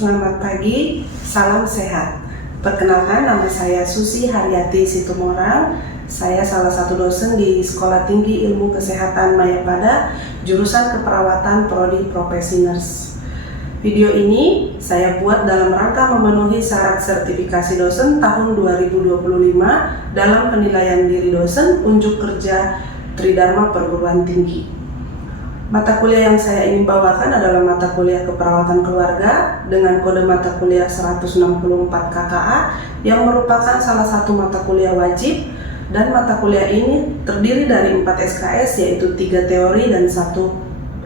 Selamat pagi, salam sehat. Perkenalkan, nama saya Susi Haryati Situmorang. Saya salah satu dosen di Sekolah Tinggi Ilmu Kesehatan Mayapada, jurusan Keperawatan Prodi Profesi Nurse. Video ini saya buat dalam rangka memenuhi syarat sertifikasi dosen tahun 2025 dalam penilaian diri dosen unjuk kerja Tridharma Perguruan Tinggi. Mata kuliah yang saya ingin bawakan adalah mata kuliah keperawatan keluarga dengan kode mata kuliah 164 KKA yang merupakan salah satu mata kuliah wajib, dan mata kuliah ini terdiri dari 4 SKS yaitu 3 teori dan 1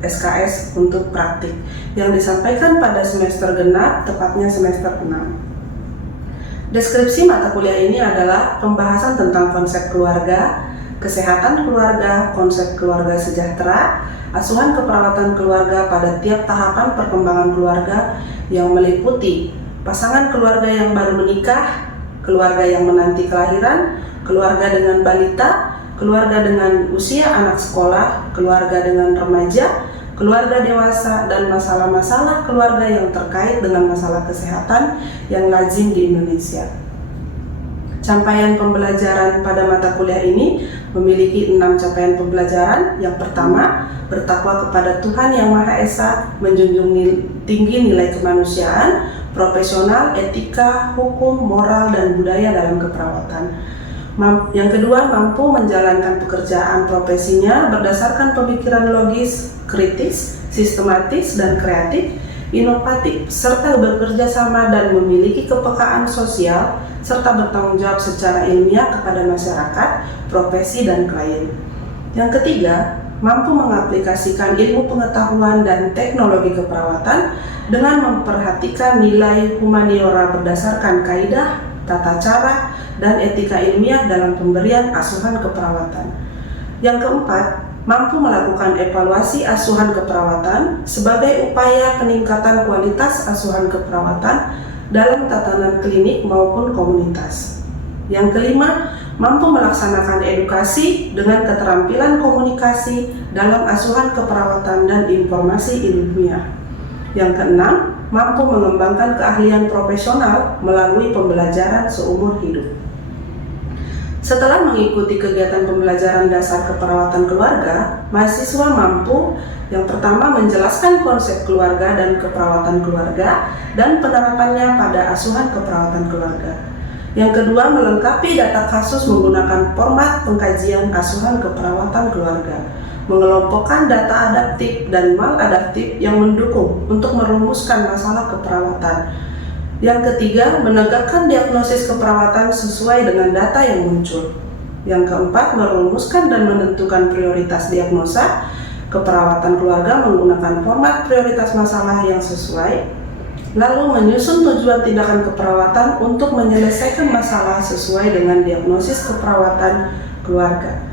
SKS untuk praktik yang disampaikan pada semester genap, tepatnya semester 6. Deskripsi mata kuliah ini adalah pembahasan tentang konsep keluarga, kesehatan keluarga, konsep keluarga sejahtera, asuhan keperawatan keluarga pada tiap tahapan perkembangan keluarga yang meliputi pasangan keluarga yang baru menikah, keluarga yang menanti kelahiran, keluarga dengan balita, keluarga dengan usia anak sekolah, keluarga dengan remaja, keluarga dewasa, dan masalah-masalah keluarga yang terkait dengan masalah kesehatan yang lazim di Indonesia. Capaian pembelajaran pada mata kuliah ini memiliki 6 capaian pembelajaran. Yang pertama, bertakwa kepada Tuhan Yang Maha Esa, menjunjung tinggi nilai kemanusiaan, profesional, etika, hukum, moral, dan budaya dalam keperawatan. Yang kedua, mampu menjalankan pekerjaan profesinya berdasarkan pemikiran logis, kritis, sistematis, dan kreatif, inovatif, serta bekerja sama dan memiliki kepekaan sosial, serta bertanggung jawab secara ilmiah kepada masyarakat, profesi, dan klien. Yang ketiga, mampu mengaplikasikan ilmu pengetahuan dan teknologi keperawatan dengan memperhatikan nilai humaniora berdasarkan kaidah, tata cara, dan etika ilmiah dalam pemberian asuhan keperawatan. Yang keempat, mampu melakukan evaluasi asuhan keperawatan sebagai upaya peningkatan kualitas asuhan keperawatan dalam tatanan klinik maupun komunitas. Yang kelima, mampu melaksanakan edukasi dengan keterampilan komunikasi dalam asuhan keperawatan dan informasi ilmiah. Yang keenam, mampu mengembangkan keahlian profesional melalui pembelajaran seumur hidup. Setelah mengikuti kegiatan pembelajaran dasar keperawatan keluarga, mahasiswa mampu yang pertama menjelaskan konsep keluarga dan keperawatan keluarga dan penerapannya pada asuhan keperawatan keluarga. Yang kedua, melengkapi data kasus menggunakan format pengkajian asuhan keperawatan keluarga, mengelompokkan data adaptif dan maladaptif yang mendukung untuk merumuskan masalah keperawatan. Yang ketiga, menegakkan diagnosis keperawatan sesuai dengan data yang muncul. Yang keempat, merumuskan dan menentukan prioritas diagnosa keperawatan keluarga menggunakan format prioritas masalah yang sesuai, lalu menyusun tujuan tindakan keperawatan untuk menyelesaikan masalah sesuai dengan diagnosis keperawatan keluarga.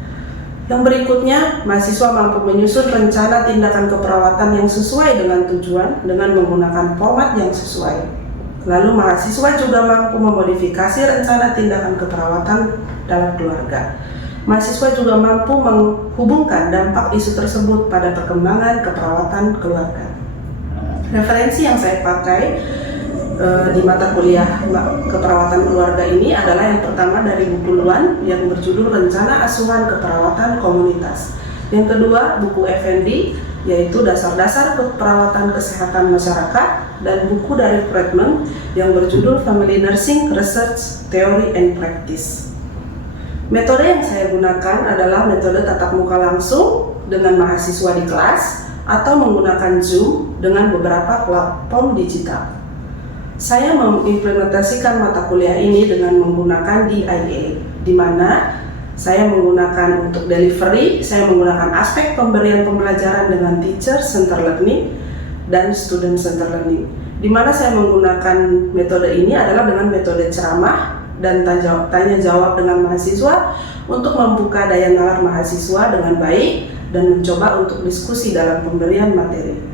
Yang berikutnya, mahasiswa mampu menyusun rencana tindakan keperawatan yang sesuai dengan tujuan dengan menggunakan format yang sesuai. Lalu mahasiswa juga mampu memodifikasi rencana tindakan keperawatan dalam keluarga. Mahasiswa juga mampu menghubungkan dampak isu tersebut pada perkembangan keperawatan keluarga. Referensi yang saya pakai di mata kuliah keperawatan keluarga ini adalah yang pertama dari buku Luan yang berjudul Rencana Asuhan Keperawatan Komunitas. Yang kedua, buku Effendi yaitu Dasar-Dasar Keperawatan Kesehatan Masyarakat, dan buku dari Friedman yang berjudul Family Nursing Research Theory and Practice. Metode yang saya gunakan adalah metode tatap muka langsung dengan mahasiswa di kelas atau menggunakan Zoom dengan beberapa platform digital. Saya mengimplementasikan mata kuliah ini dengan menggunakan DIA, di mana saya menggunakan untuk delivery, saya menggunakan aspek pemberian pembelajaran dengan teacher center learning dan student center learning. Di mana saya menggunakan metode ini adalah dengan metode ceramah dan tanya jawab dengan mahasiswa untuk membuka daya nalar mahasiswa dengan baik dan mencoba untuk diskusi dalam pemberian materi.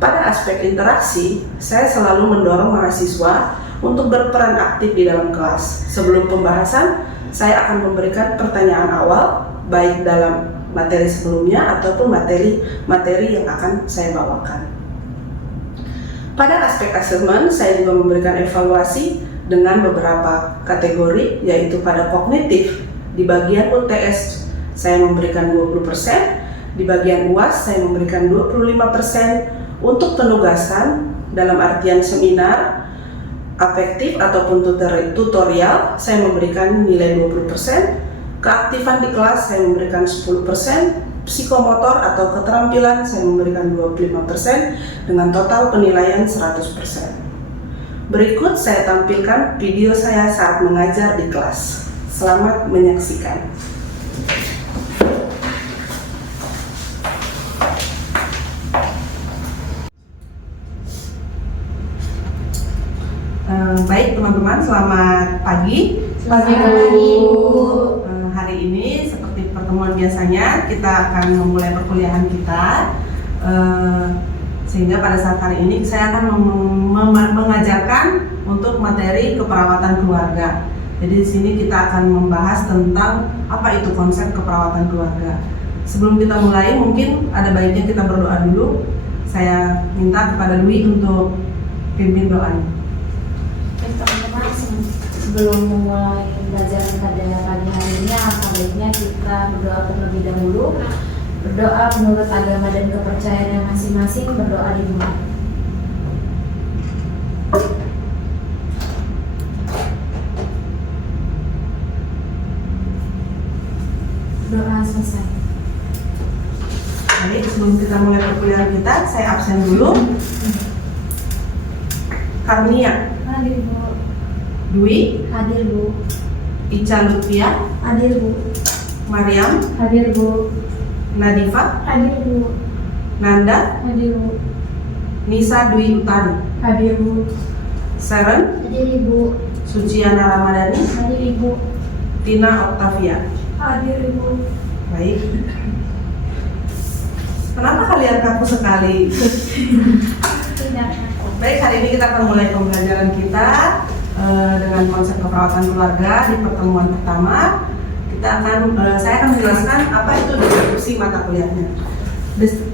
Pada aspek interaksi, saya selalu mendorong mahasiswa untuk berperan aktif di dalam kelas. Sebelum pembahasan, saya akan memberikan pertanyaan awal, baik dalam materi sebelumnya ataupun materi yang akan saya bawakan. Pada aspek asesmen, saya juga memberikan evaluasi dengan beberapa kategori, yaitu pada kognitif. Di bagian UTS saya memberikan 20%, di bagian UAS saya memberikan 25%, untuk penugasan dalam artian seminar, afektif ataupun tutorial saya memberikan nilai 20%, keaktifan di kelas saya memberikan 10%, psikomotor atau keterampilan saya memberikan 25%, dengan total penilaian 100%. Berikut saya tampilkan video saya saat mengajar di kelas. Selamat menyaksikan. Baik teman-teman, selamat pagi. Selamat pagi, Bu. Hari ini seperti pertemuan biasanya kita akan memulai perkuliahan kita. Sehingga pada saat hari ini saya akan mengajarkan untuk materi keperawatan keluarga. Jadi di sini kita akan membahas tentang apa itu konsep keperawatan keluarga. Sebelum kita mulai, mungkin ada baiknya kita berdoa dulu. Saya minta kepada Dwi untuk pimpin doanya. Teman-teman, sebelum memulai pembelajaran pada pagi hari ini, alangkah baiknya kita berdoa terlebih dahulu. Berdoa menurut agama dan kepercayaan yang masing-masing, berdoa di rumah. Doa selesai. Baik, sebelum kita mulai perkuliahan kita, saya absen dulu. Karnia, Hadir, Bu. Dwi, Hadir, Bu. Ica Lutfia, Hadir, Bu. Mariam, Hadir, Bu. Nadifa, Hadir, Bu. Nanda, Hadir, Bu. Nisa Dwi Utari, Hadir, Bu. Seren, Hadir, Ibu. Suciana Ramadhani, Hadir, Ibu. Tina Octavia. Hadir, Ibu. Baik. Kenapa kalian kaku sekali? Tidak. Baik, hari ini kita akan mulai pembelajaran kita dengan konsep keperawatan keluarga. Di pertemuan pertama, saya akan menjelaskan apa itu deskripsi mata kuliahnya.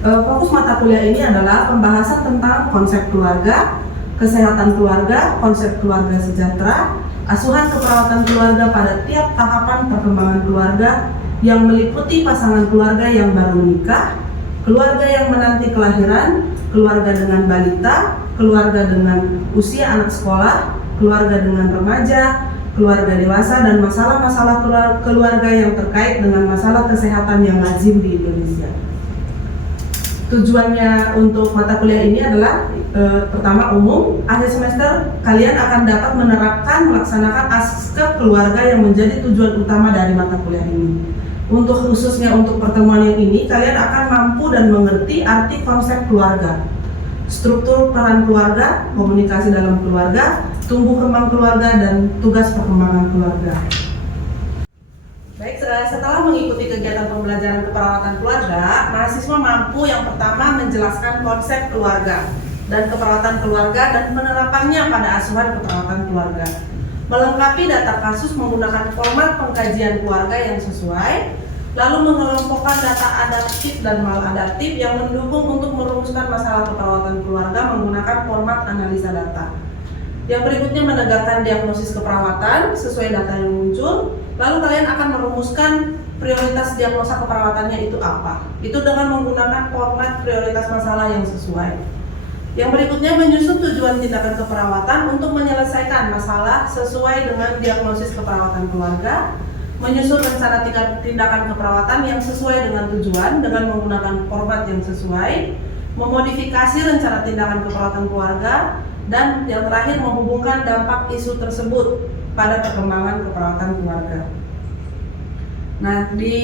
Fokus mata kuliah ini adalah pembahasan tentang konsep keluarga, kesehatan keluarga, konsep keluarga sejahtera, asuhan keperawatan keluarga pada tiap tahapan perkembangan keluarga yang meliputi pasangan keluarga yang baru menikah, keluarga yang menanti kelahiran, keluarga dengan balita, keluarga dengan usia anak sekolah, keluarga dengan remaja, keluarga dewasa, dan masalah-masalah keluarga yang terkait dengan masalah kesehatan yang lazim di Indonesia. Tujuannya untuk mata kuliah ini adalah pertama umum, akhir semester kalian akan dapat menerapkan melaksanakan aspek keluarga yang menjadi tujuan utama dari mata kuliah ini. Untuk khususnya untuk pertemuan yang ini, kalian akan mampu dan mengerti arti konsep keluarga, struktur peran keluarga, komunikasi dalam keluarga, tumbuh kembang keluarga, dan tugas perkembangan keluarga. Baik, setelah mengikuti kegiatan pembelajaran keperawatan keluarga, mahasiswa mampu yang pertama menjelaskan konsep keluarga dan keperawatan keluarga dan penerapannya pada asuhan keperawatan keluarga. Melengkapi data kasus menggunakan format pengkajian keluarga yang sesuai, lalu mengelompokkan data adaptif dan maladaptif yang mendukung untuk merumuskan masalah keperawatan keluarga menggunakan format analisa data. Yang berikutnya menegakkan diagnosis keperawatan sesuai data yang muncul, lalu kalian akan merumuskan prioritas diagnosa keperawatannya itu apa. Itu dengan menggunakan format prioritas masalah yang sesuai. Yang berikutnya menyusun tujuan tindakan keperawatan untuk menyelesaikan masalah sesuai dengan diagnosis keperawatan keluarga, menyusun rencana tindakan keperawatan yang sesuai dengan tujuan dengan menggunakan format yang sesuai, memodifikasi rencana tindakan keperawatan keluarga, dan yang terakhir menghubungkan dampak isu tersebut pada perkembangan keperawatan keluarga. Nah, di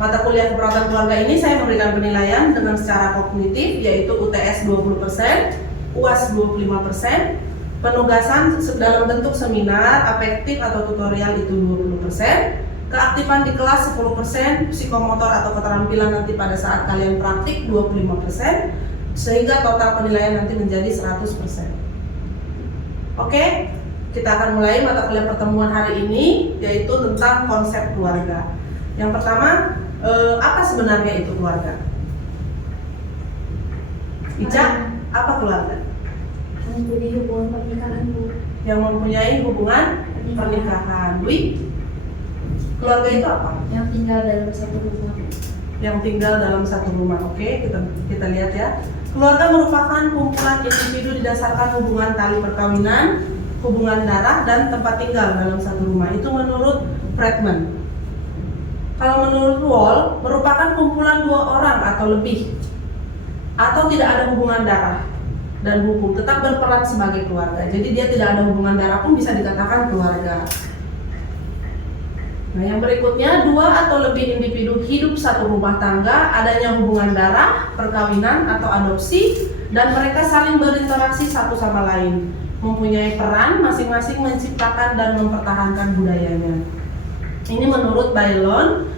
mata kuliah keperawatan keluarga ini saya memberikan penilaian dengan secara kognitif, yaitu UTS 20%, UAS 25%, penugasan dalam bentuk seminar, afektif atau tutorial itu 20%, keaktifan di kelas 10%, psikomotor atau keterampilan nanti pada saat kalian praktik 25%, sehingga total penilaian nanti menjadi 100%. Oke, kita akan mulai mata kuliah pertemuan hari ini, yaitu tentang konsep keluarga. Yang pertama, apa sebenarnya itu keluarga? Ica, apa keluarga? mempunyai hubungan pernikahan, Bu. Yang mempunyai hubungan pernikahan. Dwi, keluarga itu apa? Yang tinggal dalam satu rumah. Yang tinggal dalam satu rumah. Oke, kita lihat ya. Keluarga merupakan kumpulan individu didasarkan hubungan tali perkawinan, hubungan darah, dan tempat tinggal dalam satu rumah. Itu menurut Friedman. Kalau menurut Wall, merupakan kumpulan dua orang atau lebih, atau tidak ada hubungan darah dan hukum, tetap berperan sebagai keluarga. Jadi dia tidak ada hubungan darah pun bisa dikatakan keluarga. Nah, yang berikutnya, dua atau lebih individu hidup satu rumah tangga, adanya hubungan darah, perkawinan atau adopsi, dan mereka saling berinteraksi satu sama lain, mempunyai peran masing-masing menciptakan dan mempertahankan budayanya. Ini menurut Bailon.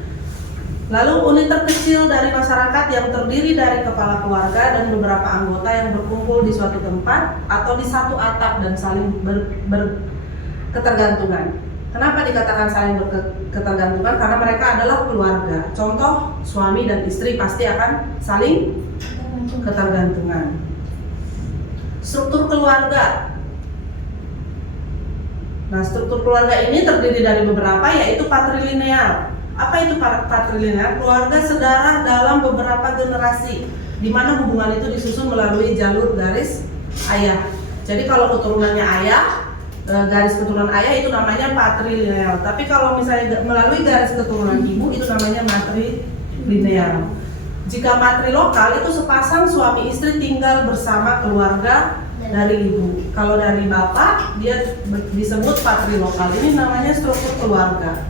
Lalu unit terkecil dari masyarakat yang terdiri dari kepala keluarga dan beberapa anggota yang berkumpul di suatu tempat atau di satu atap dan saling berketergantungan. Kenapa dikatakan saling berketergantungan? Karena mereka adalah keluarga. Contoh, suami dan istri pasti akan saling ketergantungan. Struktur keluarga. Nah, struktur keluarga ini terdiri dari beberapa, yaitu patrilineal. Apa itu patrilineal? Keluarga sedarah dalam beberapa generasi, di mana hubungan itu disusun melalui jalur garis ayah. Jadi kalau keturunannya ayah, garis keturunan ayah itu namanya patrilineal. Tapi kalau misalnya melalui garis keturunan ibu itu namanya matrilineal. Jika matrilokal itu sepasang suami istri tinggal bersama keluarga dari ibu. Kalau dari bapak dia disebut patrilokal. Ini namanya struktur keluarga.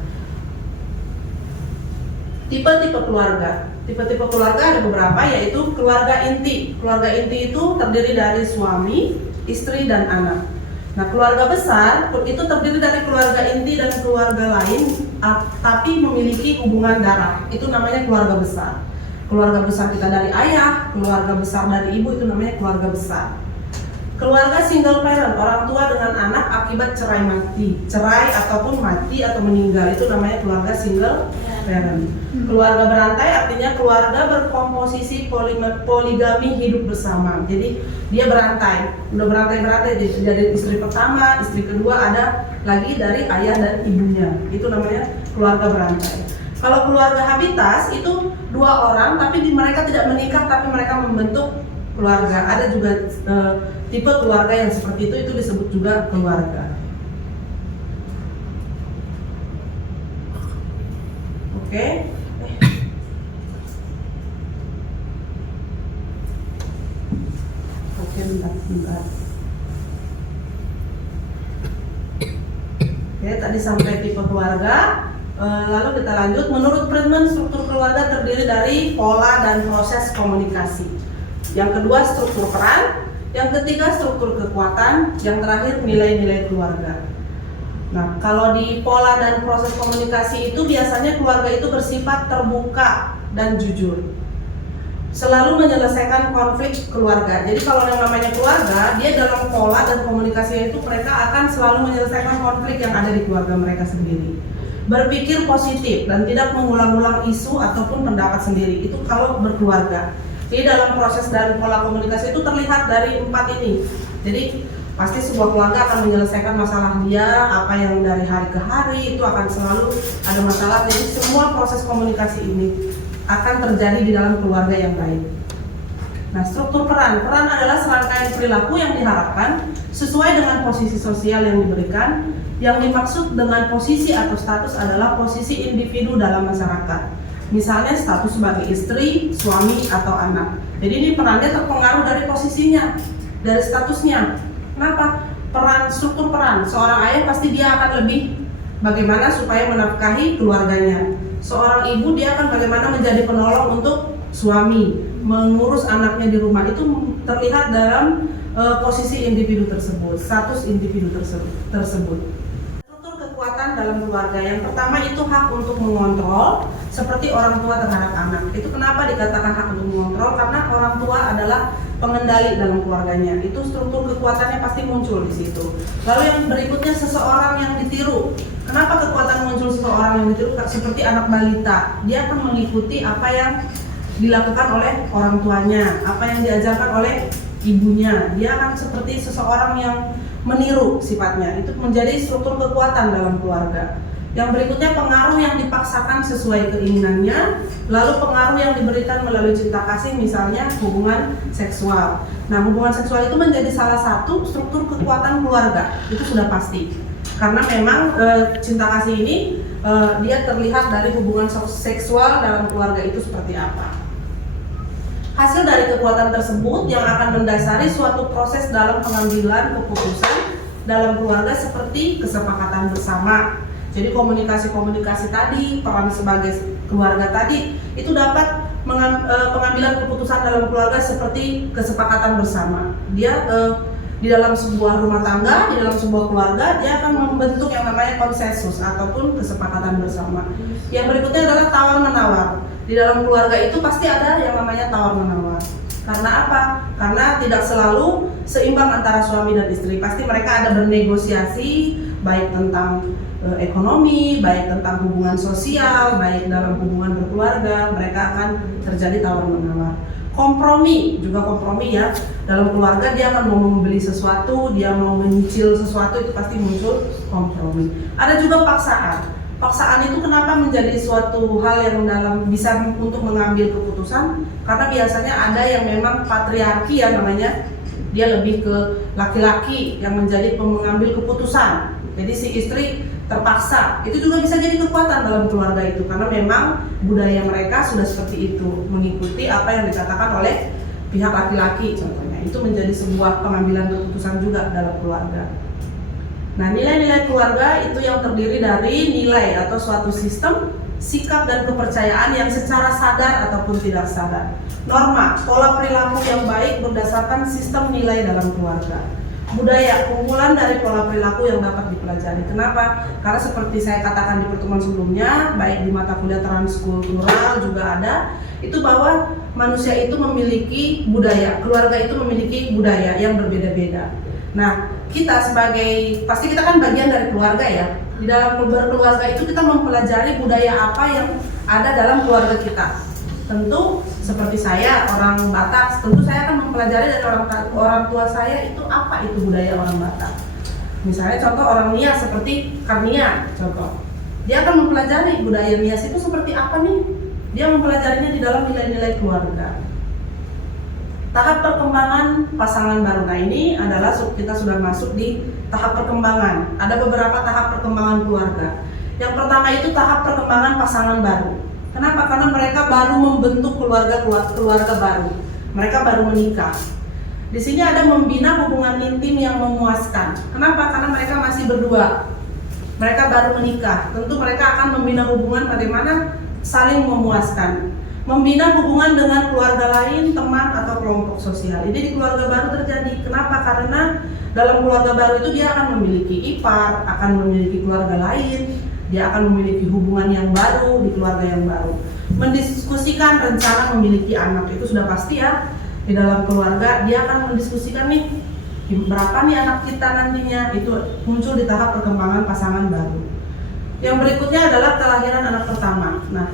Tipe-tipe keluarga. Tipe-tipe keluarga ada beberapa, yaitu keluarga inti. Keluarga inti itu terdiri dari suami, istri, dan anak. Nah, keluarga besar itu terdiri dari keluarga inti dan keluarga lain, tapi memiliki hubungan darah. Itu namanya keluarga besar. Keluarga besar kita dari ayah, keluarga besar dari ibu itu namanya keluarga besar. Keluarga single parent, orang tua dengan anak akibat cerai ataupun mati atau meninggal, itu namanya keluarga single parent. Keluarga berantai artinya keluarga berkomposisi poligami hidup bersama. Jadi dia berantai, udah berantai jadi istri pertama, istri kedua, ada lagi dari ayah dan ibunya. Itu namanya keluarga berantai. Kalau keluarga habitas itu dua orang tapi mereka tidak menikah tapi mereka membentuk keluarga. Ada juga tipe keluarga yang seperti itu disebut juga keluarga. Oke. Oke, bentar. Oke, tadi sampai tipe keluarga. Lalu kita lanjut. Menurut Friedman, struktur keluarga terdiri dari pola dan proses komunikasi. Yang kedua, struktur peran. Yang ketiga, struktur kekuatan. Yang terakhir, nilai-nilai keluarga. Nah, kalau di pola dan proses komunikasi itu biasanya keluarga itu bersifat terbuka dan jujur. Selalu menyelesaikan konflik keluarga. Jadi kalau yang namanya keluarga, dia dalam pola dan komunikasinya itu mereka akan selalu menyelesaikan konflik yang ada di keluarga mereka sendiri. Berpikir positif dan tidak mengulang-ulang isu ataupun pendapat sendiri. Itu kalau berkeluarga. Jadi dalam proses dan pola komunikasi itu terlihat dari 4 ini. Jadi pasti sebuah keluarga akan menyelesaikan masalah dia, apa yang dari hari ke hari itu akan selalu ada masalah. Jadi semua proses komunikasi ini akan terjadi di dalam keluarga yang baik. Nah, struktur peran. Peran adalah serangkaian perilaku yang diharapkan sesuai dengan posisi sosial yang diberikan. Yang dimaksud dengan posisi atau status adalah posisi individu dalam masyarakat. Misalnya status sebagai istri, suami, atau anak. Jadi ini perannya terpengaruh dari posisinya, dari statusnya. Kenapa? Struktur peran. Seorang ayah pasti dia akan lebih bagaimana supaya menafkahi keluarganya. Seorang ibu dia akan bagaimana menjadi penolong untuk suami, mengurus anaknya di rumah. Itu terlihat dalam posisi individu tersebut, status individu tersebut. Struktur kekuatan dalam keluarga. Yang pertama itu hak untuk mengontrol, seperti orang tua terhadap anak. Itu kenapa dikatakan hak untuk mengontrol? Karena orang tua adalah pengendali dalam keluarganya. Itu struktur kekuatannya pasti muncul di situ. Lalu yang berikutnya seseorang yang ditiru. Kenapa kekuatan muncul seseorang yang ditiru? Seperti anak balita, dia akan mengikuti apa yang dilakukan oleh orang tuanya, apa yang diajarkan oleh ibunya, dia akan seperti seseorang yang meniru sifatnya. Itu menjadi struktur kekuatan dalam keluarga. Yang berikutnya pengaruh yang dipaksakan sesuai keinginannya, lalu pengaruh yang diberikan melalui cinta kasih, misalnya hubungan seksual. Nah, hubungan seksual itu menjadi salah satu struktur kekuatan keluarga, itu sudah pasti. Karena memang cinta kasih ini dia terlihat dari hubungan seksual dalam keluarga itu seperti apa. Hasil dari kekuatan tersebut yang akan mendasari suatu proses dalam pengambilan keputusan dalam keluarga seperti kesepakatan bersama. Jadi komunikasi-komunikasi tadi, peran sebagai keluarga tadi, itu dapat pengambilan keputusan dalam keluarga seperti kesepakatan bersama. Dia di dalam sebuah rumah tangga, di dalam sebuah keluarga, dia akan membentuk yang namanya konsensus ataupun kesepakatan bersama. Yang berikutnya adalah tawar-menawar. Di dalam keluarga itu pasti ada yang namanya tawar-menawar. Karena apa? Karena tidak selalu seimbang antara suami dan istri. Pasti mereka ada bernegosiasi, baik tentang ekonomi, baik tentang hubungan sosial, baik dalam hubungan berkeluarga, mereka akan terjadi tawar-menawar. Kompromi, juga kompromi ya. Dalam keluarga dia akan mau membeli sesuatu, dia mau menyicil sesuatu, itu pasti muncul kompromi. Ada juga paksaan. Paksaan itu kenapa menjadi suatu hal yang bisa untuk mengambil keputusan? Karena biasanya ada yang memang patriarki ya namanya, dia lebih ke laki-laki yang menjadi mengambil keputusan. Jadi si istri terpaksa, itu juga bisa jadi kekuatan dalam keluarga itu karena memang budaya mereka sudah seperti itu, mengikuti apa yang dikatakan oleh pihak laki-laki contohnya. Itu menjadi sebuah pengambilan keputusan juga dalam keluarga. Nah, nilai-nilai keluarga itu yang terdiri dari nilai atau suatu sistem, sikap dan kepercayaan yang secara sadar ataupun tidak sadar. Norma, pola perilaku yang baik berdasarkan sistem nilai dalam keluarga. Budaya, kumpulan dari pola perilaku yang dapat dipelajari. Kenapa? Karena seperti saya katakan di pertemuan sebelumnya, baik di mata kuliah transkultural juga ada, itu bahwa manusia itu memiliki budaya, keluarga itu memiliki budaya yang berbeda-beda. Nah, kita pasti kita kan bagian dari keluarga ya. Di dalam berkeluarga itu kita mempelajari budaya apa yang ada dalam keluarga kita. Tentu seperti saya orang Batak, tentu saya akan mempelajari dari orang tua saya itu apa itu budaya orang Batak. Misalnya contoh orang Nias seperti Karnia contoh. Dia akan mempelajari budaya Nias itu seperti apa nih. Dia mempelajarinya di dalam nilai-nilai keluarga. Tahap perkembangan pasangan baru. Nah ini adalah kita sudah masuk di tahap perkembangan. Ada beberapa tahap perkembangan keluarga. Yang pertama itu tahap perkembangan pasangan baru. Kenapa? Karena mereka baru membentuk keluarga baru. Mereka baru menikah. Di sini ada membina hubungan intim yang memuaskan. Kenapa? Karena mereka masih berdua. Mereka baru menikah. Tentu mereka akan membina hubungan bagaimana saling memuaskan. Membina hubungan dengan keluarga lain, teman atau kelompok sosial. Ini di keluarga baru terjadi. Kenapa? Karena dalam keluarga baru itu dia akan memiliki ipar, akan memiliki keluarga lain, dia akan memiliki hubungan yang baru di keluarga yang baru. Mendiskusikan rencana memiliki anak itu sudah pasti ya. Di dalam keluarga dia akan mendiskusikan nih berapa nih anak kita nantinya. Itu muncul di tahap perkembangan pasangan baru. Yang berikutnya adalah kelahiran anak pertama. Nah,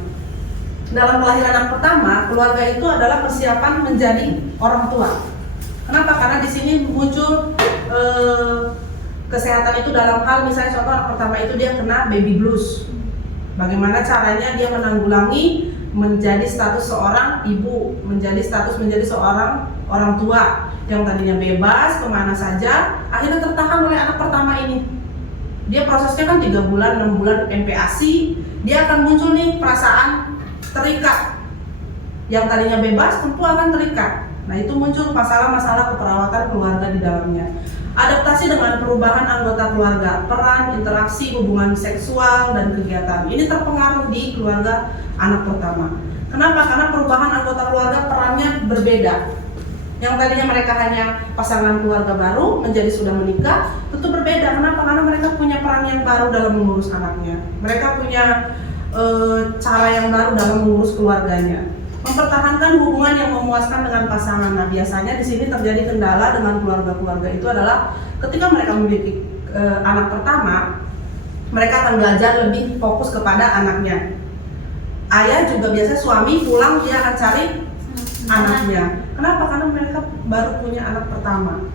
dalam kelahiran anak pertama, keluarga itu adalah persiapan menjadi orang tua. Kenapa? Karena di sini muncul kesehatan itu dalam hal misalnya contoh anak pertama itu dia kena baby blues. Bagaimana caranya dia menanggulangi menjadi status seorang ibu, menjadi seorang orang tua yang tadinya bebas kemana saja, akhirnya tertahan oleh anak pertama ini. Dia prosesnya kan 3 bulan, 6 bulan MPASI, dia akan muncul nih perasaan terikat. Yang tadinya bebas tentu akan terikat. Nah itu muncul masalah-masalah keperawatan keluarga di dalamnya. Adaptasi dengan perubahan anggota keluarga, peran, interaksi, hubungan seksual, dan kegiatan. Ini terpengaruh di keluarga anak pertama. Kenapa? Karena perubahan anggota keluarga perannya berbeda. Yang tadinya mereka hanya pasangan keluarga baru menjadi sudah menikah, tentu berbeda. Kenapa? Karena mereka punya peran yang baru dalam mengurus anaknya. Mereka punya cara yang baru dalam mengurus keluarganya. Mempertahankan hubungan yang memuaskan dengan pasangan. Nah, biasanya di sini terjadi kendala dengan keluarga-keluarga itu adalah ketika mereka memiliki anak pertama, mereka akan belajar lebih fokus kepada anaknya. Ayah juga biasanya suami pulang dia akan cari anaknya. Kenapa? Karena mereka baru punya anak pertama.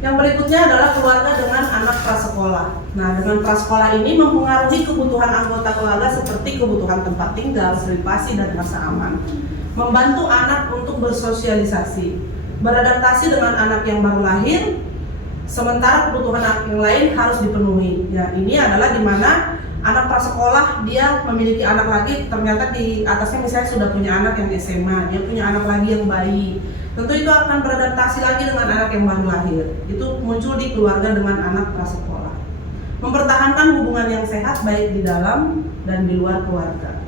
Yang berikutnya adalah keluarga dengan anak prasekolah. Nah, dengan prasekolah ini mempengaruhi kebutuhan anggota keluarga seperti kebutuhan tempat tinggal, privasi, dan rasa aman. Membantu anak untuk bersosialisasi, beradaptasi dengan anak yang baru lahir, sementara kebutuhan anak yang lain harus dipenuhi. Ya, ini adalah di mana anak prasekolah dia memiliki anak lagi, ternyata di atasnya misalnya sudah punya anak yang SMA, dia punya anak lagi yang bayi. Tentu itu akan beradaptasi lagi dengan anak yang baru lahir. Itu muncul di keluarga dengan anak prasekolah. Mempertahankan hubungan yang sehat baik di dalam dan di luar keluarga.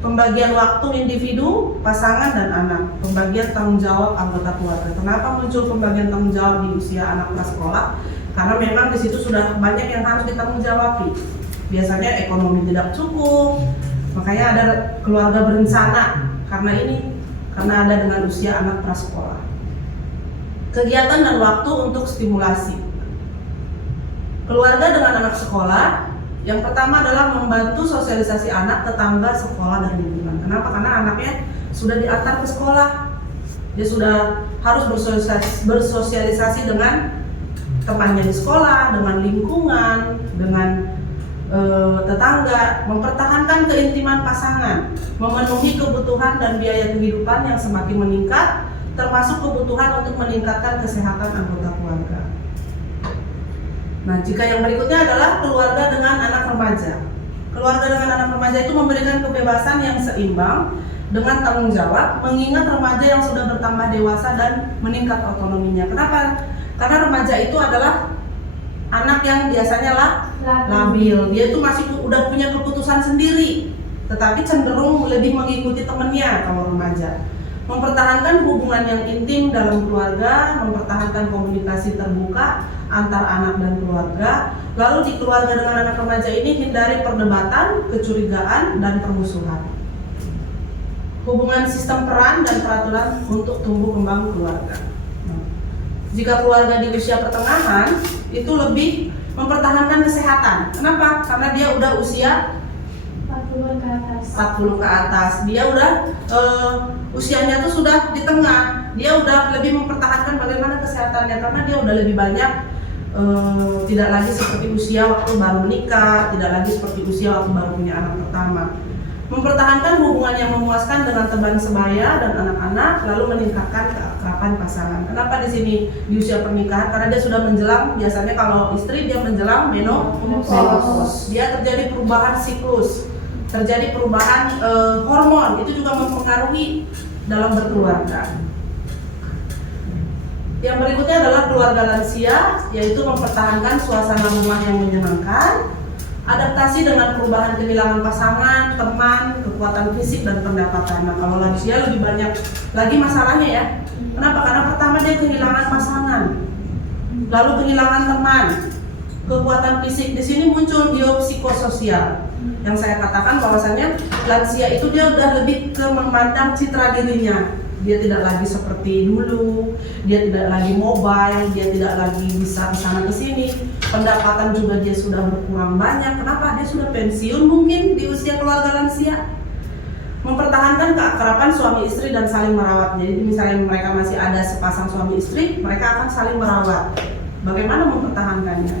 Pembagian waktu individu, pasangan, dan anak. Pembagian tanggung jawab anggota keluarga. Kenapa muncul pembagian tanggung jawab di usia anak prasekolah? Karena memang di situ sudah banyak yang harus ditanggung jawabi. Biasanya ekonomi tidak cukup, makanya ada keluarga berencana karena ada dengan usia anak prasekolah. Kegiatan dan waktu untuk stimulasi. Keluarga dengan anak sekolah, yang pertama adalah membantu sosialisasi anak, tetangga, sekolah, dan lingkungan. Kenapa? Karena anaknya sudah diantar ke sekolah, dia sudah harus bersosialisasi dengan temannya di sekolah, dengan lingkungan, dengan tetangga, mempertahankan keintiman pasangan, memenuhi kebutuhan dan biaya kehidupan yang semakin meningkat, termasuk kebutuhan untuk meningkatkan kesehatan anggota keluarga. Nah, jika yang berikutnya adalah keluarga dengan anak remaja. Keluarga dengan anak remaja itu memberikan kebebasan yang seimbang dengan tanggung jawab, mengingat remaja yang sudah bertambah dewasa dan meningkat otonominya. Kenapa? Karena remaja itu adalah anak yang biasanya labil. Dia itu masih udah punya keputusan sendiri, tetapi cenderung lebih mengikuti temannya kalau remaja. Mempertahankan hubungan yang intim dalam keluarga, mempertahankan komunikasi terbuka antar anak dan keluarga. Lalu di keluarga dengan anak remaja ini hindari perdebatan, kecurigaan, dan permusuhan. Hubungan sistem peran dan peraturan untuk tumbuh kembang keluarga. Jika keluarga di usia pertengahan itu lebih mempertahankan kesehatan. Kenapa? Karena dia udah usia 40 ke atas. 40 ke atas. Dia udah usianya tuh sudah di tengah. Dia udah lebih mempertahankan bagaimana kesehatannya karena dia udah lebih banyak tidak lagi seperti usia waktu baru menikah, tidak lagi seperti usia waktu baru punya anak pertama. Mempertahankan hubungan yang memuaskan dengan teman sebaya dan anak-anak, lalu meningkatkan keakraban pasangan. Kenapa di sini di usia pernikahan? Karena dia sudah menjelang, biasanya kalau istri dia menjelang menopause. Dia terjadi perubahan siklus, terjadi perubahan hormon, itu juga mempengaruhi dalam berkeluarga. Yang berikutnya adalah keluarga lansia, yaitu mempertahankan suasana rumah yang menyenangkan, adaptasi dengan perubahan kehilangan pasangan, teman, kekuatan fisik, dan pendapatan. Nah, kalau lansia lebih banyak lagi masalahnya ya. Kenapa? Karena pertama dia kehilangan pasangan, lalu kehilangan teman, kekuatan fisik. Di sini muncul biopsikososial. Yang saya katakan bahwasannya lansia itu dia udah lebih ke memandang citra dirinya. Dia tidak lagi seperti dulu, dia tidak lagi mobile, dia tidak lagi bisa kesana kesini. Pendapatan juga dia sudah berkurang banyak. Kenapa? Dia sudah pensiun mungkin di usia keluarga lansia. Mempertahankan keakraban suami istri dan saling merawat. Jadi misalnya mereka masih ada sepasang suami istri, mereka akan saling merawat. Bagaimana mempertahankannya?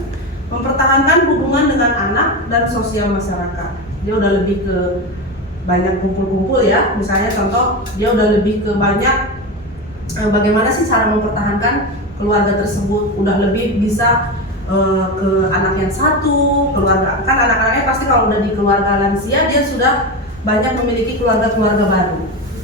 Mempertahankan hubungan dengan anak dan sosial masyarakat. Dia udah lebih ke banyak kumpul-kumpul ya, misalnya contoh dia udah lebih ke banyak bagaimana sih cara mempertahankan keluarga tersebut, udah lebih bisa ke anak yang satu, keluarga kan anak-anaknya pasti kalau udah di keluarga lansia dia sudah banyak memiliki keluarga-keluarga baru,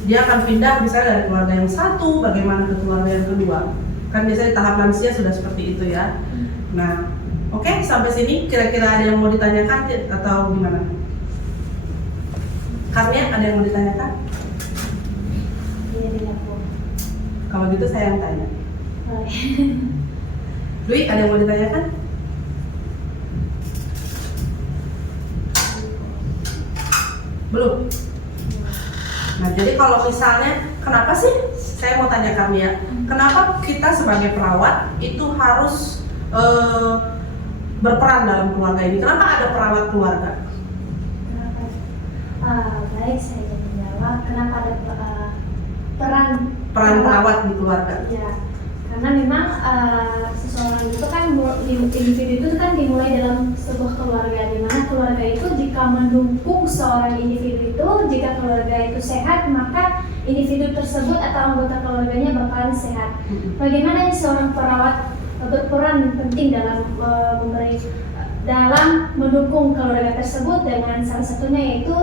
dia akan pindah misalnya dari keluarga yang satu bagaimana ke keluarga yang kedua, kan biasanya tahap lansia sudah seperti itu ya. Nah, oke, sampai sini kira-kira ada yang mau ditanyakan atau gimana? Karena ada yang mau ditanyakan? Iya, tidak Bu. Kalau gitu saya yang tanya. Boleh. Dwi, ada yang mau ditanyakan? Belum? Nah, jadi kalau misalnya, kenapa sih? Saya mau tanyakan ya, kenapa kita sebagai perawat itu harus berperan dalam keluarga ini? Kenapa ada perawat keluarga? Baik, saya jadi menjawab. Kenapa ada peran perawat di keluarga. Ya, karena memang seseorang itu kan individu itu kan dimulai dalam sebuah keluarga, di mana keluarga itu jika mendukung seorang individu itu, jika keluarga itu sehat, maka individu tersebut atau anggota keluarganya bakalan sehat. Bagaimana seorang perawat berperan penting dalam mendukung keluarga tersebut dengan salah satunya yaitu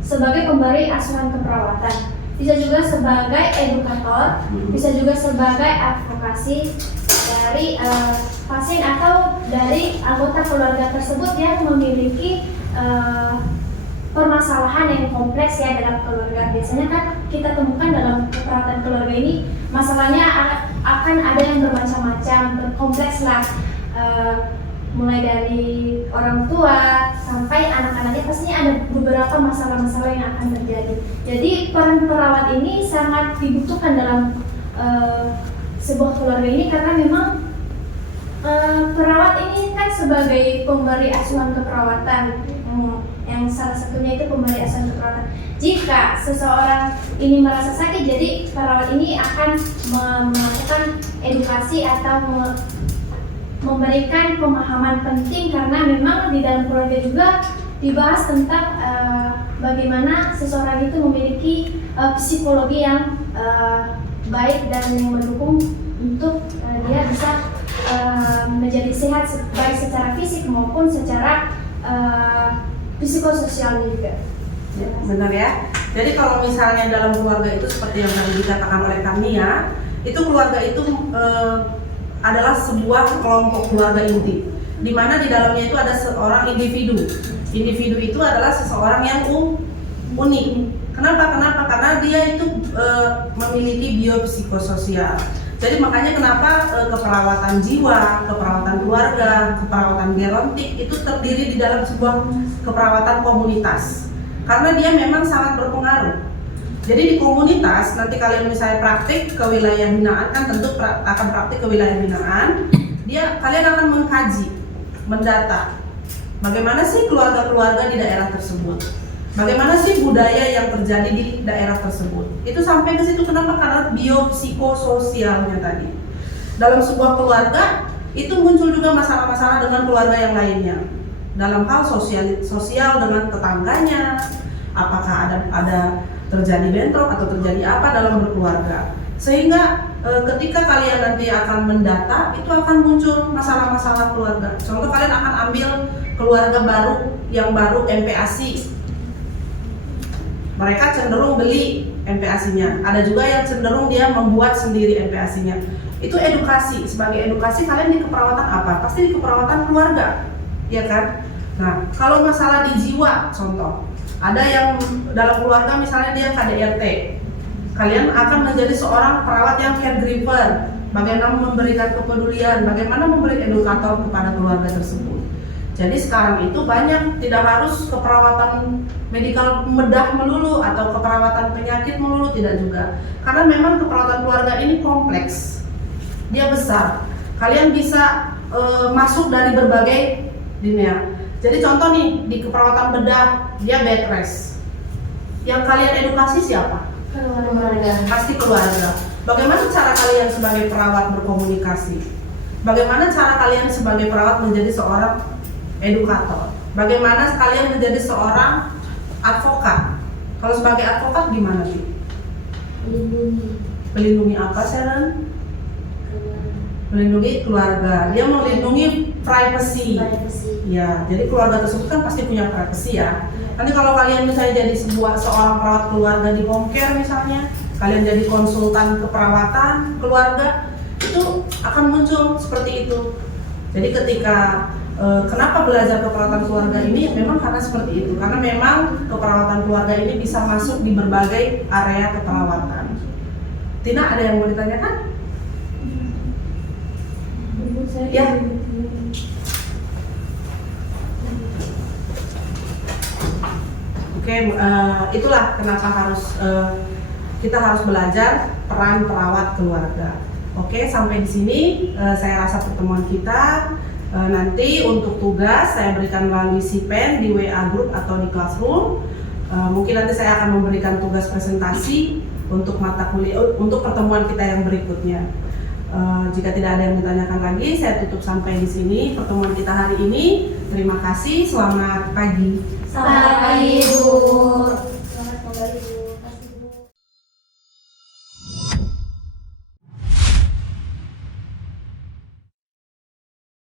sebagai pemberi asuhan keperawatan. Bisa juga sebagai edukator, bisa juga sebagai advokasi dari pasien atau dari anggota keluarga tersebut yang memiliki permasalahan yang kompleks ya dalam keluarga. Biasanya kan kita temukan dalam keperawatan keluarga ini masalahnya akan ada yang bermacam-macam, berkompleks lah. Mulai dari orang tua sampai anak-anaknya pastinya ada beberapa masalah-masalah yang akan terjadi. Jadi peran perawat ini sangat dibutuhkan dalam sebuah keluarga ini karena memang perawat ini kan sebagai pemberi asuhan keperawatan yang salah satunya itu pemberi asuhan keperawatan. Jika seseorang ini merasa sakit, jadi perawat ini akan melakukan edukasi atau memberikan pemahaman penting karena memang di dalam keluarga juga dibahas tentang bagaimana seseorang itu memiliki psikologi yang baik dan yang mendukung untuk dia bisa menjadi sehat baik secara fisik maupun secara psikososialnya juga. Ya, benar ya. Jadi kalau misalnya dalam keluarga itu seperti yang tadi dikatakan oleh kami ya, itu keluarga itu adalah sebuah kelompok keluarga inti, di mana di dalamnya itu ada seorang individu. Individu itu adalah seseorang yang unik. Kenapa? Karena dia itu memiliki biopsikososial. Jadi makanya kenapa keperawatan jiwa, keperawatan keluarga, keperawatan gerontik itu terdiri di dalam sebuah keperawatan komunitas. Karena dia memang sangat berpengaruh. Jadi di komunitas, nanti kalian misalnya praktik ke wilayah binaan, kan tentu akan praktik ke wilayah binaan, kalian akan mengkaji, mendata bagaimana sih keluarga-keluarga di daerah tersebut, bagaimana sih budaya yang terjadi di daerah tersebut. Itu sampai ke situ, kenapa? Karena biopsikososialnya tadi. Dalam sebuah keluarga, itu muncul juga masalah-masalah dengan keluarga yang lainnya. Dalam hal sosial dengan tetangganya, apakah ada terjadi bentrok atau terjadi apa dalam berkeluarga, sehingga ketika kalian nanti akan mendata itu akan muncul masalah-masalah keluarga. Contoh, kalian akan ambil keluarga baru yang baru MPASI, mereka cenderung beli MPASI-nya, ada juga yang cenderung dia membuat sendiri MPASI-nya. Itu edukasi, sebagai edukasi kalian di keperawatan apa? Pasti di keperawatan keluarga, ya kan? Nah, kalau masalah di jiwa, contoh ada yang dalam keluarga misalnya dia KDRT, kalian akan menjadi seorang perawat yang caregiver, bagaimana memberikan kepedulian, bagaimana memberi edukator kepada keluarga tersebut. Jadi sekarang itu banyak, tidak harus keperawatan medikal bedah melulu atau keperawatan penyakit melulu, tidak juga. Karena memang keperawatan keluarga ini kompleks, dia besar. Kalian bisa masuk dari berbagai dunia. Jadi contoh nih, di keperawatan bedah, dia bed rest. Yang kalian edukasi siapa? Keluarga. Pasti keluarga. Bagaimana cara kalian sebagai perawat berkomunikasi? Bagaimana cara kalian sebagai perawat menjadi seorang edukator? Bagaimana kalian menjadi seorang advokat? Kalau sebagai advokat gimana sih? Melindungi apa, Sharon? Melindungi keluarga. Dia melindungi privacy. Ya, jadi keluarga tersebut kan pasti punya privacy ya. Nanti kalau kalian misalnya jadi seorang perawat keluarga di home care misalnya, kalian jadi konsultan keperawatan keluarga, itu akan muncul seperti itu. Jadi ketika kenapa belajar keperawatan keluarga ini, memang karena seperti itu. Karena memang keperawatan keluarga ini bisa masuk di berbagai area keperawatan. Tina, ada yang mau ditanyakan? Ya. Oke, itulah kenapa kita harus belajar peran perawat keluarga. Oke, sampai di sini saya rasa pertemuan kita. Nanti untuk tugas saya berikan melalui Sipen di WA group atau di Classroom. Mungkin nanti saya akan memberikan tugas presentasi untuk mata kuliah, untuk pertemuan kita yang berikutnya. Jika tidak ada yang ditanyakan lagi, saya tutup sampai di sini pertemuan kita hari ini. Terima kasih, selamat pagi. Selamat pagi, Bu.